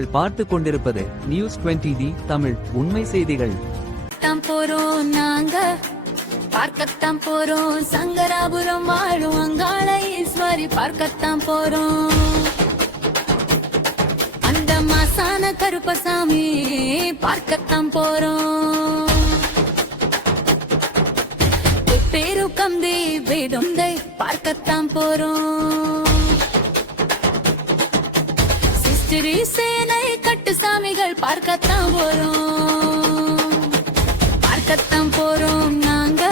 நீங்கள் பார்த்து கொண்டிருப்பது News20D தமிழ் உண்மை செய்திகள். போறோம் நாங்க பார்க்கத்தான் போறோம், சங்கராபுரம் வாழும் அங்காள ஈஸ்வரி பார்க்கத்தான் போறோம். அந்த மாசான கருப்பசாமி பார்க்கத்தான் போறோம். பேருக்கந்தி வேடுந்தை பார்க்கத்தான் போறோம். சிஸ்டரி சேனை கட்டு சாமிகள் பார்க்கத்தான் போறோம். பார்க்கத்தான் போறோம் நாங்க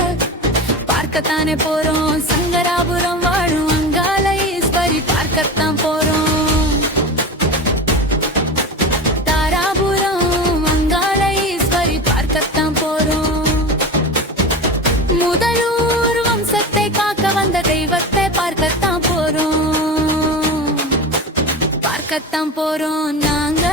பார்க்கத்தானே போறோம், சங்கராபுரம் வாழும் அங்காள ஈஸ்வரி பார்க்கத்தான் போறோம். தாராபுரம் அங்காள ஈஸ்வரி பார்க்கத்தான் போறோம். முதலூர் வம்சத்தை காக்க வந்த தெய்வத்தை பார்க்கத்தான் போறோம். பார்க்கத்தான் போறோம் நாங்க